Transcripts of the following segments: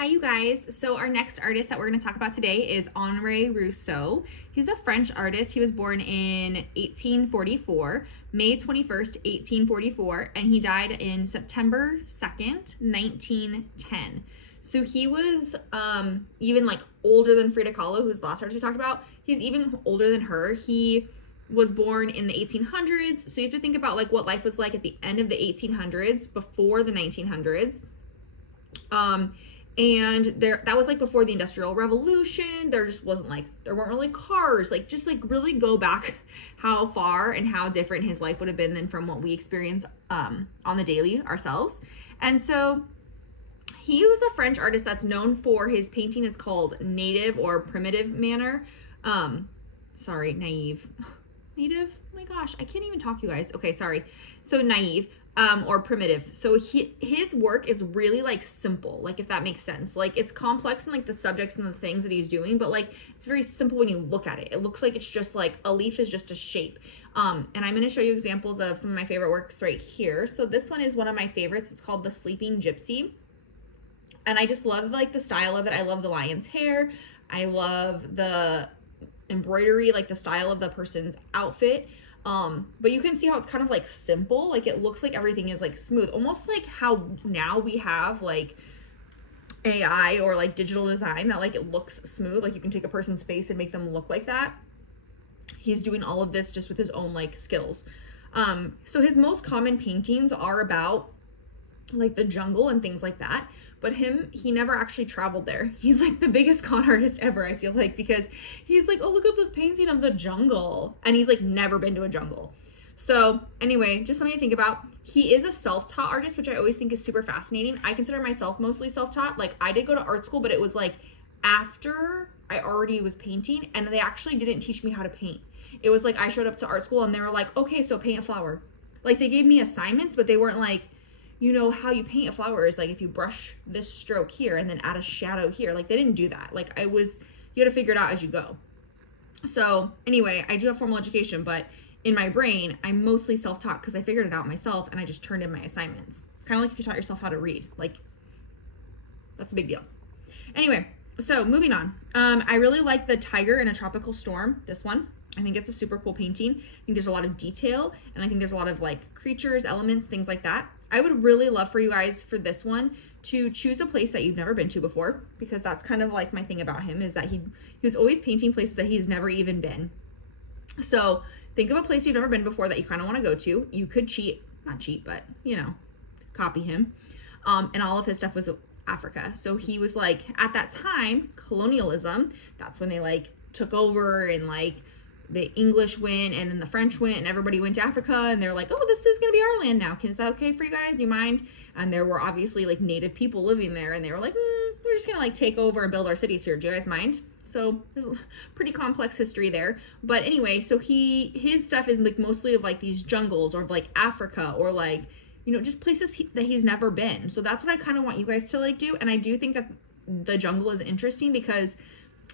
Hi, you guys. So our next artist that we're going to talk about today is Henri Rousseau. He's a French artist. He was born in 1844, May 21st, 1844, and he died in September 2nd, 1910. So he was even like older than Frida Kahlo, who's the last artist we talked about. He's even older than her. He was born in the 1800s. So you have to think about like what life was like at the end of the 1800s, before the 1900s. And that was like before the Industrial Revolution. There weren't really cars. Like, just like really go back how far and how different his life would have been than from what we experience on the daily ourselves. And so he was a French artist that's known for his painting is called native or primitive manner. Naive. Native? Oh my gosh, I can't even talk, you guys. Okay, sorry. So naive. Or primitive. So his work is really like simple, like if that makes sense. Like it's complex in like the subjects and the things that he's doing, but like it's very simple when you look at it. It looks like it's just like a leaf is just a shape. And I'm going to show you examples of some of my favorite works right here. So this one is one of my favorites. It's called The Sleeping Gypsy. And I just love like the style of it. I love the lion's hair. I love the embroidery, like the style of the person's outfit. But you can see how it's kind of like simple. Like it looks like everything is like smooth, almost like how now we have like AI or like digital design that like it looks smooth. Like you can take a person's face and make them look like that. He's doing all of this just with his own like skills. So his most common paintings are about like the jungle and things like that, but he never actually traveled there. He's like the biggest con artist ever, I feel like, because he's like, oh, look at this painting of the jungle, and he's like never been to a jungle. So anyway, just something to think about. He is a self-taught artist, which I always think is super fascinating. I consider myself mostly self-taught. Like I did go to art school, but it was like after I already was painting, and they actually didn't teach me how to paint. It was like I showed up to art school and they were like, okay, so paint a flower. Like they gave me assignments, but they weren't like, you know, how you paint a flower is like if you brush this stroke here and then add a shadow here. Like they didn't do that. Like you had to figure it out as you go. So anyway, I do have formal education, but in my brain, I'm mostly self-taught because I figured it out myself and I just turned in my assignments. It's kind of like if you taught yourself how to read. Like that's a big deal. Anyway, so moving on. I really like the Tiger in a Tropical Storm, this one. I think it's a super cool painting. I think there's a lot of detail, and I think there's a lot of like creatures, elements, things like that. I would really love for you guys for this one to choose a place that you've never been to before, because that's kind of like my thing about him is that he was always painting places that he's never even been. So think of a place you've never been before that you kind of want to go to. You could not cheat, but you know, copy him. And all of his stuff was Africa. So he was like, at that time, colonialism, that's when they like took over and like the English went and then the French went and everybody went to Africa and they're like, oh, this is going to be our land now. Is that okay for you guys? Do you mind? And there were obviously like native people living there and they were like, we're just going to like take over and build our cities here. Do you guys mind? So there's a pretty complex history there. But anyway, so his stuff is like mostly of like these jungles or like Africa or like, you know, just places that he's never been. So that's what I kind of want you guys to like do. And I do think that the jungle is interesting because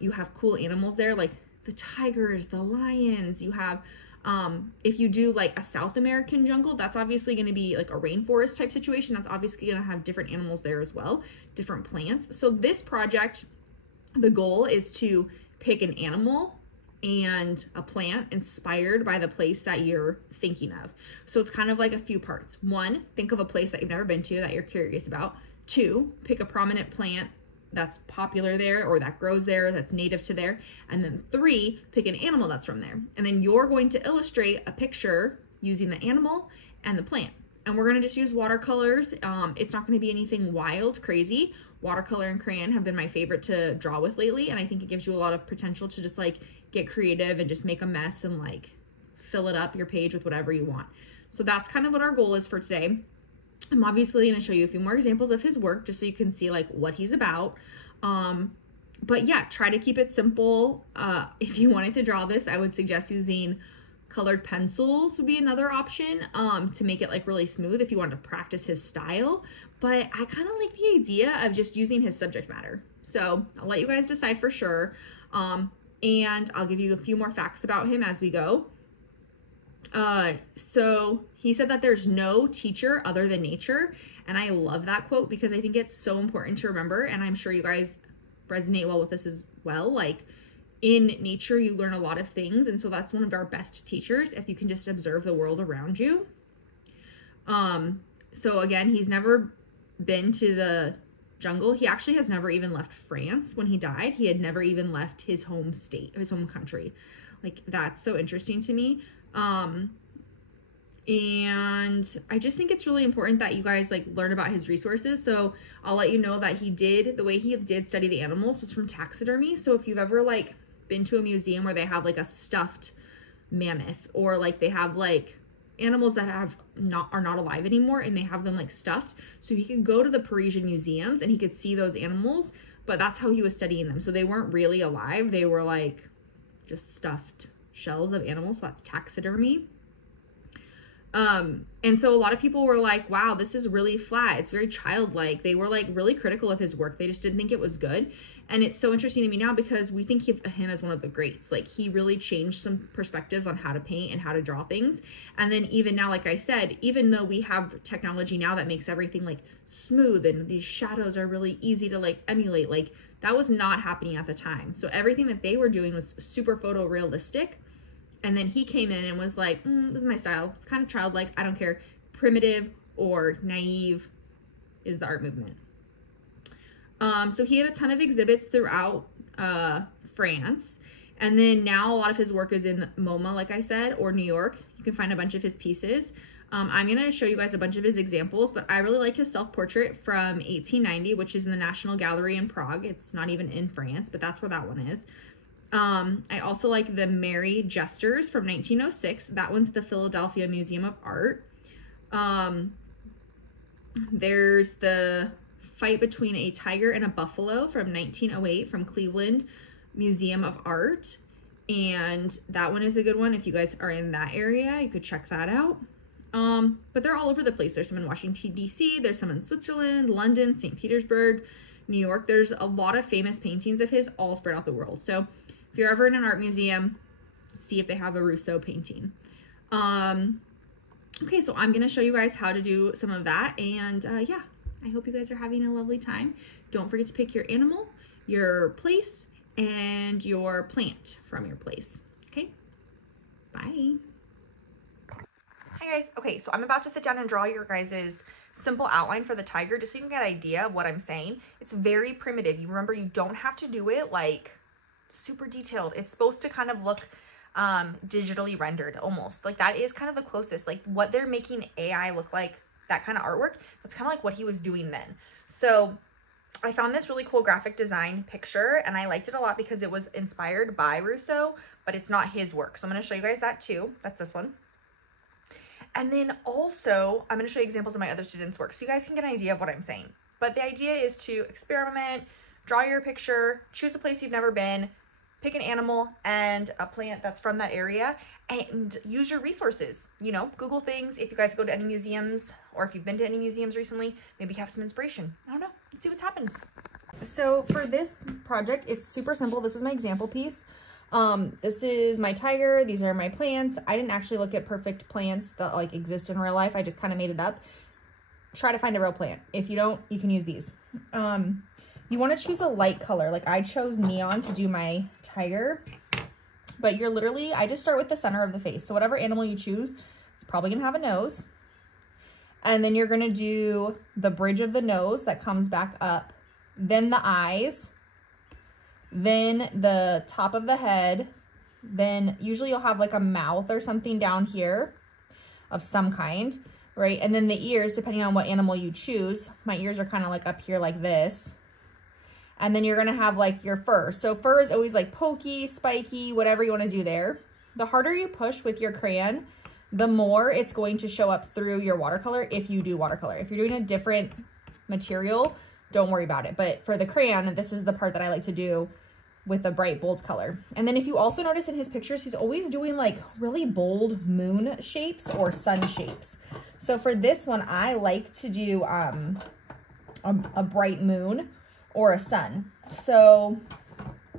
you have cool animals there, like the tigers, the lions. You have, if you do like a South American jungle, that's obviously going to be like a rainforest type situation. That's obviously going to have different animals there as well, different plants. So this project, the goal is to pick an animal and a plant inspired by the place that you're thinking of. So it's kind of like a few parts. 1, think of a place that you've never been to that you're curious about. 2, pick a prominent plant that's popular there or that grows there, that's native to there. And then 3, pick an animal that's from there. And then you're going to illustrate a picture using the animal and the plant. And we're gonna just use watercolors. It's not gonna be anything wild, crazy. Watercolor and crayon have been my favorite to draw with lately. And I think it gives you a lot of potential to just like get creative and just make a mess and like fill it up your page with whatever you want. So that's kind of what our goal is for today. I'm obviously going to show you a few more examples of his work just so you can see like what he's about. But yeah, try to keep it simple. If you wanted to draw this, I would suggest using colored pencils would be another option to make it like really smooth if you wanted to practice his style. But I kind of like the idea of just using his subject matter. So I'll let you guys decide for sure. And I'll give you a few more facts about him as we go. So he said that there's no teacher other than nature. And I love that quote because I think it's so important to remember. And I'm sure you guys resonate well with this as well. Like, in nature, you learn a lot of things. And so that's one of our best teachers if you can just observe the world around you. So again, he's never been to the jungle. He actually has never even left France. When he died, he had never even left his home state, his home country. Like, that's so interesting to me. And I just think it's really important that you guys like learn about his resources. So I'll let you know that the way he did study the animals was from taxidermy. So if you've ever like been to a museum where they have like a stuffed mammoth, or like they have like animals that are not alive anymore and they have them like stuffed. So he could go to the Parisian museums and he could see those animals, but that's how he was studying them. So they weren't really alive. They were like just stuffed shells of animals. So that's taxidermy. And so a lot of people were like, wow, this is really flat. It's very childlike. They were like really critical of his work. They just didn't think it was good. And it's so interesting to me now because we think of him as one of the greats. Like, he really changed some perspectives on how to paint and how to draw things. And then even now, like I said, even though we have technology now that makes everything like smooth and these shadows are really easy to like emulate, like that was not happening at the time. So everything that they were doing was super photorealistic. And then he came in and was like, this is my style. It's kind of childlike. I don't care. Primitive or naive is the art movement. So he had a ton of exhibits throughout France. And then now a lot of his work is in MoMA, like I said, or New York. You can find a bunch of his pieces. I'm going to show you guys a bunch of his examples, but I really like his self-portrait from 1890, which is in the National Gallery in Prague. It's not even in France, but that's where that one is. I also like the Merry Jesters from 1906. That one's at the Philadelphia Museum of Art. There's the Fight Between a Tiger and a Buffalo from 1908 from Cleveland Museum of Art. And that one is a good one. If you guys are in that area, you could check that out. But they're all over the place. There's some in Washington, D.C. There's some in Switzerland, London, St. Petersburg, New York. There's a lot of famous paintings of his all spread out the world. So if you're ever in an art museum, see if they have a Rousseau painting. Okay, so I'm going to show you guys how to do some of that. And yeah, I hope you guys are having a lovely time. Don't forget to pick your animal, your place, and your plant from your place. Okay, bye. Hi guys. Okay, so I'm about to sit down and draw your guys's simple outline for the tiger, just so you can get an idea of what I'm saying. It's very primitive. You remember, you don't have to do it like super detailed. It's supposed to kind of look digitally rendered almost. Like, that is kind of the closest. Like, what they're making AI look like, that kind of artwork, that's kind of like what he was doing then. So I found this really cool graphic design picture and I liked it a lot because it was inspired by Rousseau, but it's not his work. So I'm going to show you guys that too. That's this one. And then also I'm going to show you examples of my other students' work so you guys can get an idea of what I'm saying. But the idea is to experiment, draw your picture, choose a place you've never been, pick an animal and a plant that's from that area, and use your resources. You know, Google things. If you guys go to any museums, or if you've been to any museums recently, maybe have some inspiration. I don't know. Let's see what happens. So for this project, it's super simple. This is my example piece. This is my tiger. These are my plants. I didn't actually look at perfect plants that like exist in real life. I just kind of made it up. Try to find a real plant. If you don't, you can use these. You want to choose a light color. Like, I chose neon to do my tiger, but you're literally, I just start with the center of the face. So whatever animal you choose, it's probably going to have a nose. And then you're going to do the bridge of the nose that comes back up, then the eyes, then the top of the head, then usually you'll have like a mouth or something down here of some kind, right? And then the ears, depending on what animal you choose. My ears are kind of like up here like this. And then you're going to have like your fur. So fur is always like pokey, spiky, whatever you want to do there. The harder you push with your crayon, the more it's going to show up through your watercolor if you do watercolor. If you're doing a different material, don't worry about it. But for the crayon, this is the part that I like to do with a bright, bold color. And then if you also notice in his pictures, he's always doing like really bold moon shapes or sun shapes. So for this one, I like to do a bright moon or a sun. So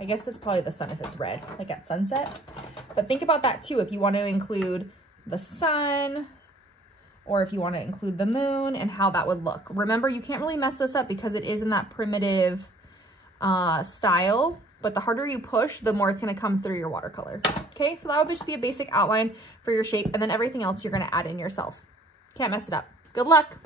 I guess that's probably the sun if it's red, like at sunset. But think about that too. If you want to include the sun, or if you want to include the moon and how that would look. Remember, you can't really mess this up because it is in that primitive style, but the harder you push, the more it's going to come through your watercolor. Okay, so that would just be a basic outline for your shape, and then everything else you're going to add in yourself. Can't mess it up. Good luck.